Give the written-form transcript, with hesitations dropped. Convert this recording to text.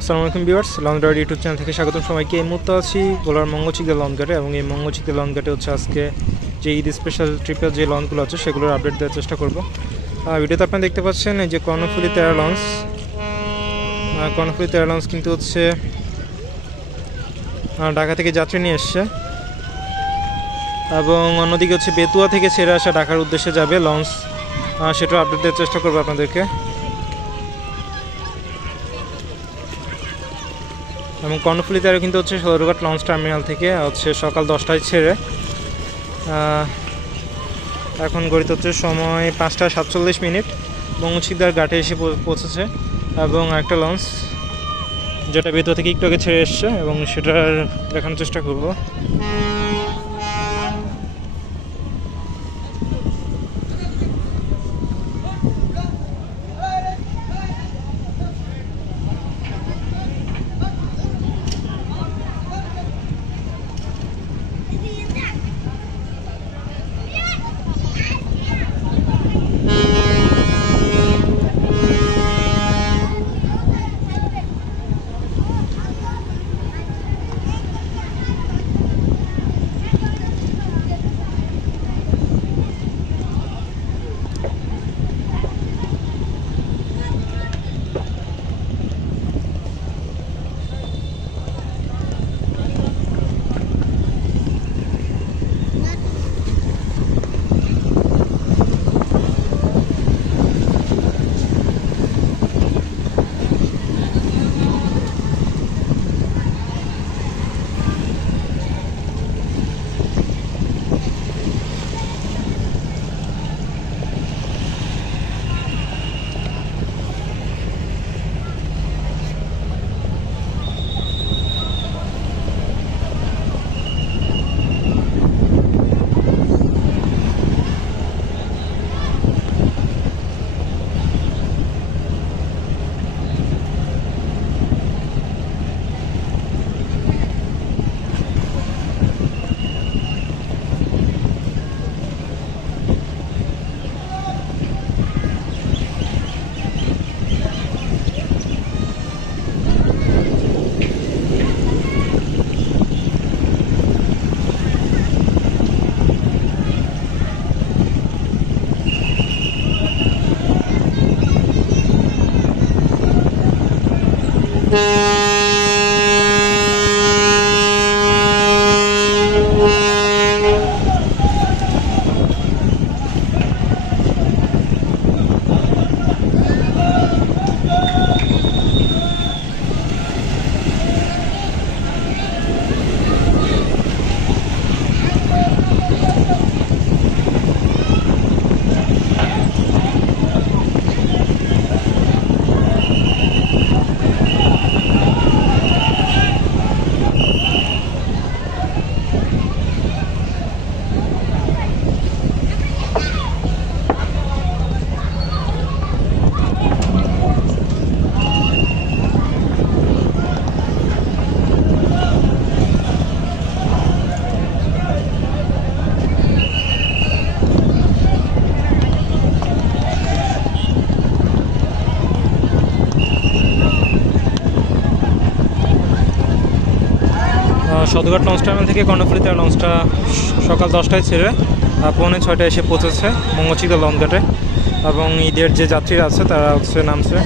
আসসালামু আলাইকুম viewers, launch ride YouTube channel থেকে স্বাগতম সবাইকে। এই মুহূর্তে আছি বলার মঙ্গলচিকদা লঞ্চ ঘাটে এবং এই মঙ্গলচিকদা লঞ্চ ঘাটে হচ্ছে আজকে যে ঈদ স্পেশাল ট্রিপের যে লঞ্চগুলো আছে সেগুলোর আপডেট দেওয়ার চেষ্টা করব। ভিডিওতে আপনারা দেখতে পাচ্ছেন এই যে কর্ণফুলী তেরা লঞ্চ। কর্ণফুলী তেরা লঞ্চ কিন্তু হচ্ছে ঢাকা থেকে যাত্রী নিয়ে এসছে এবং অন্যদিকে হচ্ছে বেতুয়া থেকে ছেড়ে আসা ঢাকার উদ্দেশ্যে যাবে লঞ্চ, সেটাও আপডেট দেওয়ার চেষ্টা করবো আপনাদেরকে। এবং কর্ণফুলী তেরা কিন্তু হচ্ছে সদরঘাট লঞ্চ টার্মিনাল থেকে হচ্ছে সকাল 10টায় ছেড়ে এখন ঘড়িতে হচ্ছে সময় 5টা 47 মিনিট মঙ্গলচিকদার ঘাটে এসে পৌঁছেছে। এবং একটা লঞ্চ যেটা বেতুয়া থেকে একটু আগে ছেড়ে এসছে এবং সেটার দেখানোর চেষ্টা করব। সদরঘাট লঞ্চ টার্মিনাল থেকে কর্ণফুলী তেরা লঞ্চটা সকাল 10টায় ছেড়ে 5:45 এসে পৌঁছেছে মঙ্গলচিকদা লঞ্চ ঘাটে এবং ঈদের যে যাত্রীরা আছে তারা হচ্ছে নামছে।